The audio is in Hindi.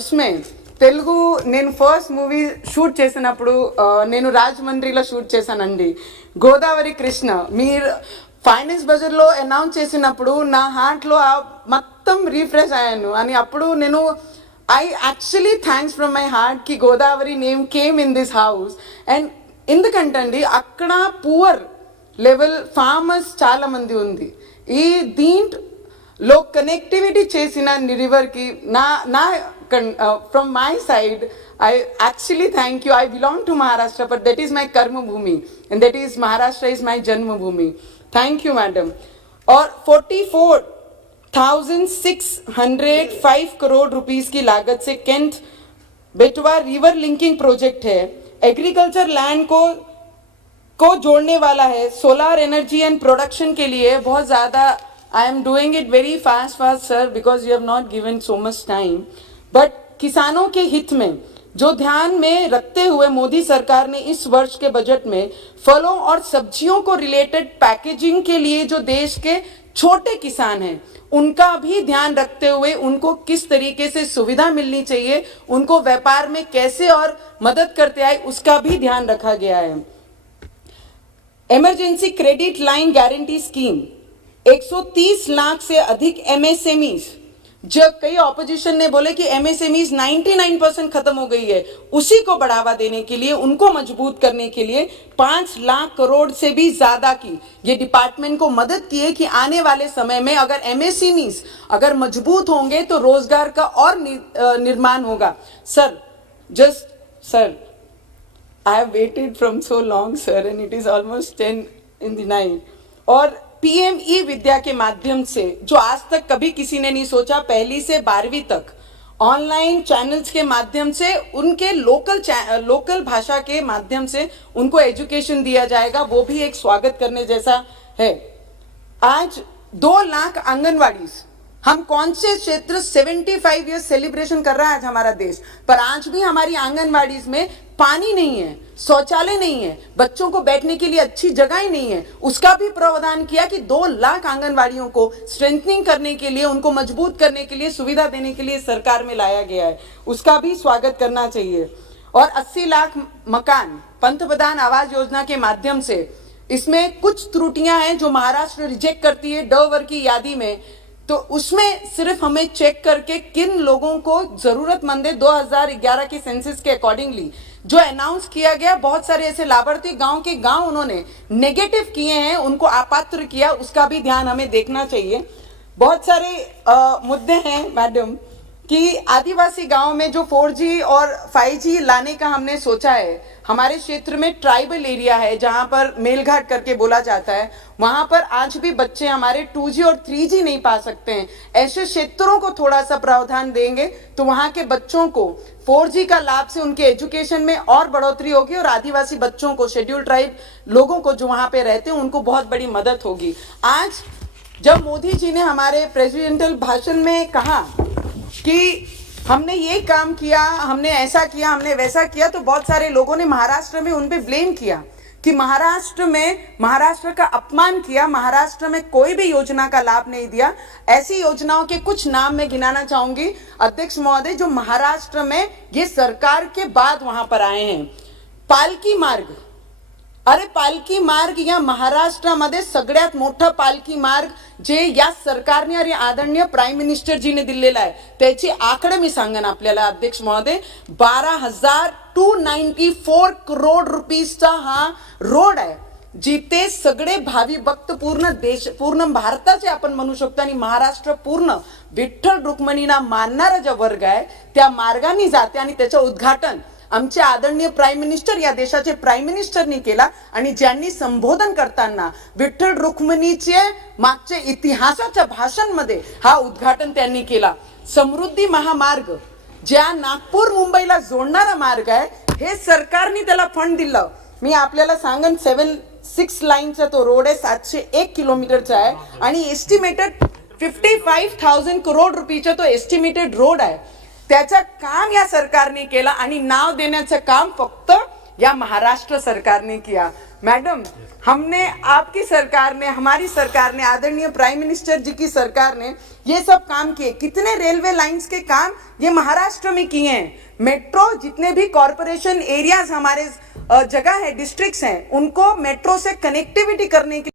उसमें తెలుగు నేను ఫస్ట్ మూవీ షూట్ చేసినప్పుడు నేను రాజమండ్రిలో షూట్ చేశానండి. గోదావరి కృష్ణ మీరు ఫైనాన్స్ బజార్లో అనౌన్స్ చేసినప్పుడు నా హార్ట్లో మొత్తం రీఫ్రెష్ అయ్యాను అని అప్పుడు నేను I actually thanks from my heart కి Godavari name came in this house. And ఎందుకంటండి అక్కడ పువర్ లెవెల్ ఫార్మర్స్ చాలా మంది ఉంది. ఈ దీంట్లో కనెక్టివిటీ చేసిన రివర్కి నా from my side I actually thank you. I belong to Maharashtra but that is my karma bhumi and that is Maharashtra is my janma bhumi. Thank you madam. और 44,605 करोड़ रुपीस की लागत से केंट बेटवा रिवर लिंकिंग प्रोजेक्ट है. एग्रीकल्चर लैंड को जोड़ने वाला है. सोलर एनर्जी एंड प्रोडक्शन के लिए बहुत ज़्यादा I am doing it very fast sir because you have not given so much time. But किसानों के हित में जो ध्यान में रखते हुए मोदी सरकार ने इस वर्ष के बजट में फलों और सब्जियों को रिलेटेड पैकेजिंग के लिए जो देश के छोटे किसान हैं उनका भी ध्यान रखते हुए उनको किस तरीके से सुविधा मिलनी चाहिए, उनको व्यापार में कैसे और मदद करते आए उसका भी ध्यान रखा गया है. Emergency credit line guarantee scheme 130 lakh से अधिक MSMEs. जब कई ऑपोजिशन ने बोले कि MSMEs 99% खत्म हो गई है, उसी को बढ़ावा देने के लिए उनको मजबूत करने के लिए 5 लाख करोड़ से भी ज्यादा की ये डिपार्टमेंट को मदद की है कि आने वाले समय में अगर MSMEs अगर मजबूत होंगे तो रोजगार का और निर्माण होगा. Sir I have waited from so long sir and it is almost 10 in the night. और PME विद्या के माध्यम से जो आज तक कभी किसी ने नहीं सोचा, पहली से 12वीं तक ऑनलाइन चैनल्स के माध्यम से उनके लोकल भाषा के माध्यम से उनको एजुकेशन दिया जाएगा, वो भी एक स्वागत करने जैसा है. आज 2 लाख आंगनवाड़ी, हम कौन से क्षेत्र 75 ईयर्स सेलिब्रेशन कर रहा है आज हमारा देश, पर आज भी हमारी आंगनवाड़ीज में पानी नहीं है, शौचालय नहीं है, बच्चों को बैठने के लिए अच्छी जगह ही नहीं है. उसका भी प्रावधान किया कि 2 लाख आंगनवाड़ियों को स्ट्रेंथनिंग करने के लिए, उनको मजबूत करने के लिए, सुविधा देने के लिए सरकार में लाया गया है, उसका भी स्वागत करना चाहिए. और 80 लाख मकान पंतप्रधान आवास योजना के माध्यम से, इसमें कुछ त्रुटियां हैं जो महाराष्ट्र रिजेक्ट करती है ड वर्ग की यादी में, तो उसमें सिर्फ हमें चेक करके किन लोगों को जरूरतमंद है 2011 के सेंसस के अकॉर्डिंगली जो अनाउंस किया गया, बहुत सारे ऐसे लाभार्थी गांव उन्होंने नेगेटिव किए हैं, उनको अपात्र किया, उसका भी ध्यान हमें देखना चाहिए. बहुत सारे मुद्दे हैं मैडम कि आदिवासी गांव में जो 4G और 5G लाने का हमने सोचा है. हमारे क्षेत्र में ट्राइबल एरिया है जहां पर मेलघाट करके बोला जाता है, वहां पर आज भी बच्चे हमारे 2G और 3G नहीं पा सकते हैं. ऐसे क्षेत्रों को थोड़ा सा प्रावधान देंगे तो वहां के बच्चों को 4G का लाभ से उनके एजुकेशन में और बढ़ोतरी होगी और आदिवासी बच्चों को, शेड्यूल ट्राइब लोगों को जो वहां पे रहते हैं उनको बहुत बड़ी मदद होगी. आज जब मोदी जी ने हमारे प्रेसिडेंशियल भाषण में कहा कि हमने ये काम किया, हमने ऐसा किया, हमने वैसा किया, तो बहुत सारे लोगों ने महाराष्ट्र में उन पे ब्लेम किया कि महाराष्ट्र का अपमान किया, महाराष्ट्र में कोई भी योजना का लाभ नहीं दिया. ऐसी योजनाओं के कुछ नाम मैं गिनाना चाहूंगी अध्यक्ष महोदय, जो महाराष्ट्र में ये सरकार के बाद वहां पर आए हैं. पालकी मार्ग, अरे पालकी मार्ग या महाराष्ट्रामध्ये सगळ्यात मोठा पालकी मार्ग जे या सरकारने आणि आदरणीय प्राईम मिनिस्टर जी ने दिलेला आहे, त्याची आकडे मी सांगेन आपल्याला अध्यक्ष महोदय. 12,294 करोड रुपीसचा हा रोड आहे, जिथे सगळे भावी भक्त पूर्ण भारताचे आपण म्हणू शकतो आणि महाराष्ट्र पूर्ण विठ्ठल रुक्मिणींना मानणारा जो वर्ग आहे त्या मार्गाने जाते आणि त्याचं उद्घाटन आमचे आदरणीय प्राईम मिनिस्टर, या देशाचे प्राईम मिनिस्टरनी केला आणि ज्यांनी संबोधन करताना विठ्ठल रुक्मिणीचे मागचे इतिहासाच्या भाषणमध्ये हा उद्घाटन त्यांनी केला. समृद्धी महामार्ग ज्या नागपूर मुंबईला जोडणारा मार्ग आहे, हे सरकारने त्याला फंड दिलं. मी आपल्याला सांगन 6 लाईनचा तो रोड आहे, 701 किलोमीटरचा आहे आणि एस्टिमेटेड 55,000 करोड रुपयाचा तो एस्टिमेटेड रोड आहे. त्याचं काम या सरकारने केलं आणि नाव देण्याचं काम फक्त या महाराष्ट्र सरकार ने किया। मैडम, हमने, आपकी सरकार ने, हमारी सरकार ने, आदरणीय प्राइम मिनिस्टर जी की सरकार ने ये सब काम किए। कितने रेलवे लाइंस के काम ये महाराष्ट्र में किए हैं। मेट्रो, जितने भी कॉरपोरेशन एरियाज हमारे जगह है, डिस्ट्रिक्ट्स हैं, उनको मेट्रो से कनेक्टिविटी करने के